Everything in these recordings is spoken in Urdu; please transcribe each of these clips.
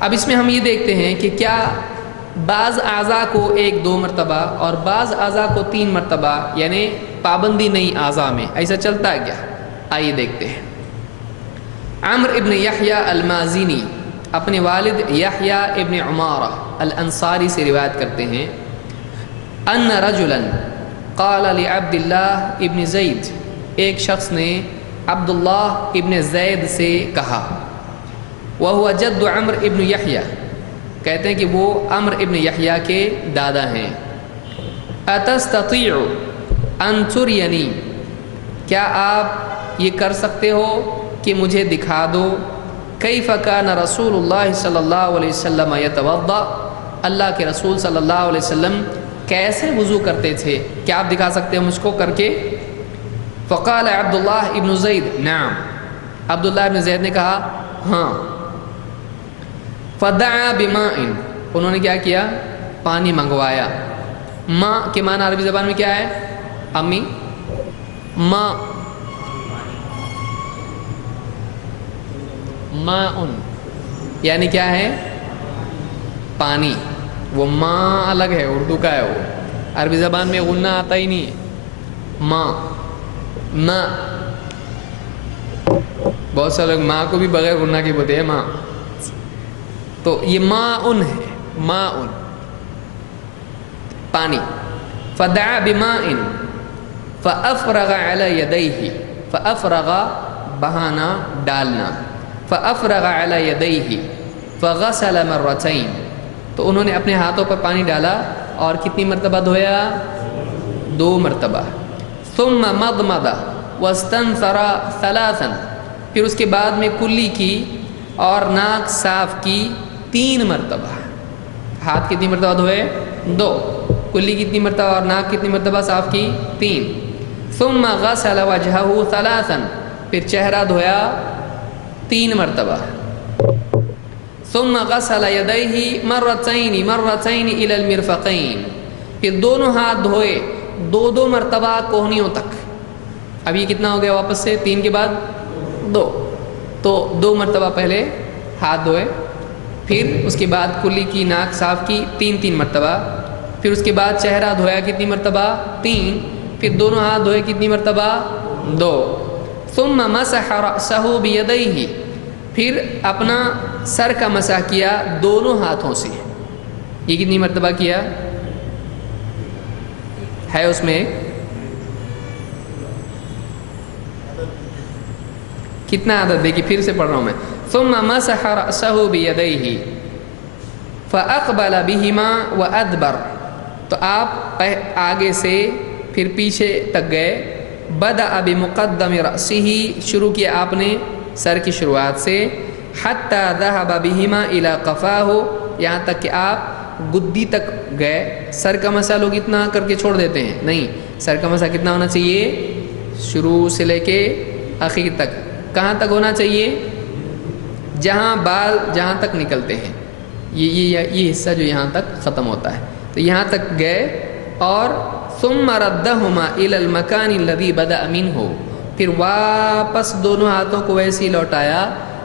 اب اس میں ہم یہ دیکھتے ہیں کہ کیا بعض اعضاء کو 1-2 مرتبہ اور بعض اعضاء کو 3 مرتبہ، یعنی پابندی نہیں اعضاء میں، ایسا چلتا ہے کیا؟ آئیے دیکھتے ہیں۔ عمرو ابن یحییٰ المازنی اپنے والد یحییٰ ابن عمارہ الانصاری سے روایت کرتے ہیں، ان رجلا قال لعبد اللہ ابن زید، ایک شخص نے عبداللہ ابن زید سے کہا، وہو جد عمرو ابن یحییٰ، کہتے ہیں کہ وہ عمرو ابن یحییٰ کے دادا ہیں، اتستطیع ان ترینی، کیا آپ یہ کر سکتے ہو کہ مجھے دکھا دو، کیف کان رسول اللہ صلی اللہ علیہ وسلم یتوضا، اللہ کے رسول صلی اللہ علیہ وسلم کیسے وضو کرتے تھے، کیا آپ دکھا سکتے ہو مجھ کو کر کے؟ فقال عبداللہ ابن زید نعم، عبداللہ ابن زید نے کہا ہاں، فدعا بماء، انہوں نے کیا کیا؟ پانی منگوایا۔ ماء کے معنی عربی زبان میں کیا ہے امی؟ ماء، ماء یعنی کیا ہے؟ پانی۔ وہ ماء الگ ہے، اردو کا ہے، وہ عربی زبان میں غنہ آتا ہی نہیں ہے۔ ماء، ماء، بہت سارے لوگ ماں کو بھی بغیر غنہ کے بولتے ہیں ماں، تو یہ ماء ہے، ماء پانی۔ فدعا بماء فافرغ علی یدیہ، فافرغ بہانا ڈالنا، فافرغ علی یدیہ فغسل مرتین، تو انہوں نے اپنے ہاتھوں پر پانی ڈالا اور کتنی مرتبہ دھویا؟ 2 مرتبہ۔ ثم مضمض واستنثر ثلاثا، پھر اس کے بعد میں کلی کی اور ناک صاف کی 3 مرتبہ۔ ہاتھ کتنی مرتبہ دھوئے؟ 2، کلی کتنی مرتبہ اور ناک کتنی مرتبہ صاف کی؟ 3۔ ثم غسل وجہہ ثلاثا، پھر چہرہ دھویا 3 مرتبہ۔ ثم غسل یدیہ مرتین مرتین الی المرفقین، پھر دونوں ہاتھ دھوئے 2 مرتبہ کوہنیوں تک۔ اب یہ کتنا ہو گیا واپس سے؟ 3 کے بعد 2، تو 2 مرتبہ پہلے ہاتھ دھوئے، پھر اس کے بعد کلی کی ناک صاف کی 3 مرتبہ، پھر اس کے بعد چہرہ دھویا کتنی مرتبہ؟ 3، پھر دونوں ہاتھ دھوئے کتنی مرتبہ؟ 2۔ ثم مسح رأسہ بیدیہ، پھر اپنا سر کا مسح کیا دونوں ہاتھوں سے۔ یہ کتنی مرتبہ کیا ہے؟ اس میں کتنا عدد دیکھیے، پھر سے پڑھ رہا ہوں میں۔ ثم مسح رأسہ بیدیہ فاقبل بہما وادبر، تو آپ آگے سے پھر پیچھے تک گئے۔ بدأ بمقدم رأسہ، شروع کیا آپ نے سر کی شروعات سے، حتی ذہب بہما الی قفاہ، یہاں تک کہ آپ گدی تک گئے۔ سر کا مسح لوگ اتنا کر کے چھوڑ دیتے ہیں، نہیں، سر کا مسح کتنا ہونا چاہیے؟ شروع سے لے کے آخر تک۔ کہاں تک ہونا چاہیے؟ جہاں بال جہاں تک نکلتے ہیں، یہ حصہ جو یہاں تک ختم ہوتا ہے، تو یہاں تک گئے۔ اور ثم ردہما الی المکان الذی بدأ منہ، پھر واپس دونوں ہاتھوں کو ویسے ہی لوٹایا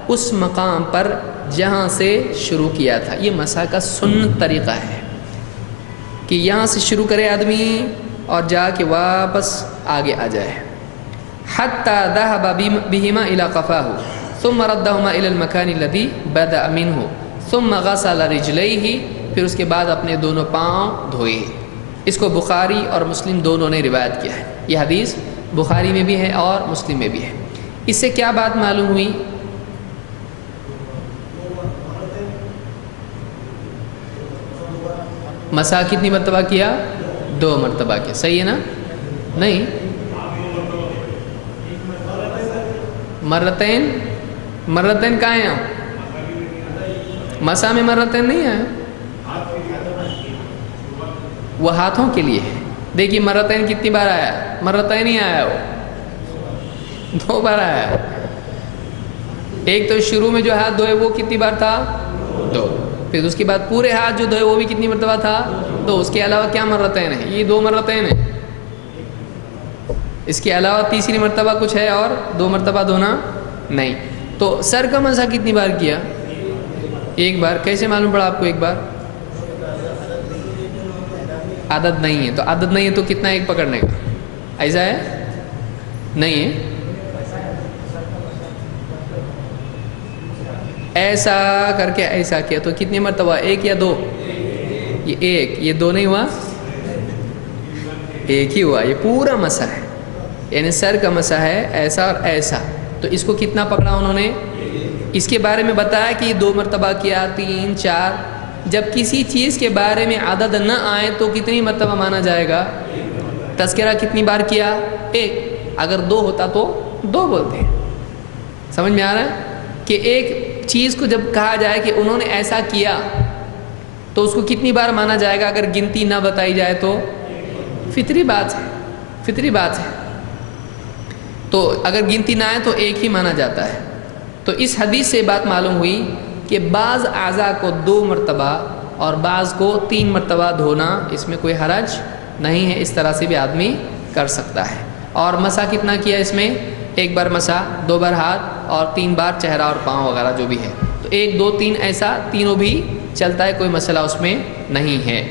اس مقام پر جہاں سے شروع کیا تھا۔ یہ مسح کا سنت طریقہ ہے کہ یہاں سے شروع کرے آدمی اور جا کے واپس آگے آ جائے۔ حتی ذہب بہما الی قفاہ ثم ردہما الی المکان الذی بدأ منہ ثم غسل رجلیہ، پھر اس کے بعد اپنے دونوں پاؤں دھوئے۔ اس کو بخاری اور مسلم دونوں نے روایت کیا ہے۔ یہ حدیث بخاری میں بھی ہے اور مسلم میں بھی ہے۔ اس سے کیا بات معلوم ہوئی؟ مسح کتنی مرتبہ کیا؟ 2 مرتبہ کیا، صحیح ہے نا؟ نہیں، مرتین، مرتین کہاں ہیں؟ مسح میں مرتین نہیں ہے، وہ ہاتھوں کے لیے ہے۔ دیکھیے مرتین کتنی بار آیا؟ مرتین ہی آیا، وہ 2 بار آیا ہے۔ ایک تو شروع میں جو ہاتھ دھوئے وہ کتنی بار تھا؟ 2، پھر اس کے بعد پورے ہاتھ جو دھوئے وہ بھی کتنی مرتبہ تھا؟ 2۔ اس کے علاوہ کیا مرتین ہے؟ یہ 2 مرتین ہیں۔ اس کے علاوہ تیسری مرتبہ کچھ ہے اور 2 مرتبہ دھونا نہیں۔ تو سر کا مسح کتنی بار کیا؟ ایک بار کیسے معلوم پڑا آپ کو ایک بار؟ عدد نہیں ہے تو عدد نہیں ہے تو کتنا ایک پکڑنے کا؟ ایسا ہے نہیں ہے، ایسا کر کے ایسا کیا تو کتنی مرتبہ؟ ایک یا دو؟ یہ ایک، یہ دو نہیں ہوا، ایک ہی ہوا. یہ پورا مسا ہے، یعنی سر کا مسا ہے ایسا اور ایسا. تو اس کو کتنا پکڑا انہوں نے؟ اس کے بارے میں بتایا کہ یہ 2 مرتبہ کیا، 3 4. جب کسی چیز کے بارے میں عدد نہ آئے تو کتنی مرتبہ مانا جائے گا؟ تذکرہ کتنی بار کیا؟ ایک. اگر 2 ہوتا تو 2 بولتے ہیں. سمجھ میں آ رہا ہے کہ ایک چیز کو جب کہا جائے کہ انہوں نے ایسا کیا تو اس کو کتنی بار مانا جائے گا اگر گنتی نہ بتائی جائے تو؟ فطری بات ہے، فطری بات ہے. تو اگر گنتی نہ آئے تو ایک ہی مانا جاتا ہے. تو اس حدیث سے بات معلوم ہوئی کہ بعض اعضاء کو 2 مرتبہ اور بعض کو 3 مرتبہ دھونا اس میں کوئی حرج نہیں ہے. اس طرح سے بھی آدمی کر سکتا ہے. اور مسا کتنا کیا اس میں؟ 1 بار مسا، 2 بار ہاتھ اور 3 بار چہرہ اور پاؤں وغیرہ جو بھی ہے. تو 1 2 3 ایسا تینوں بھی چلتا ہے، کوئی مسئلہ اس میں نہیں ہے.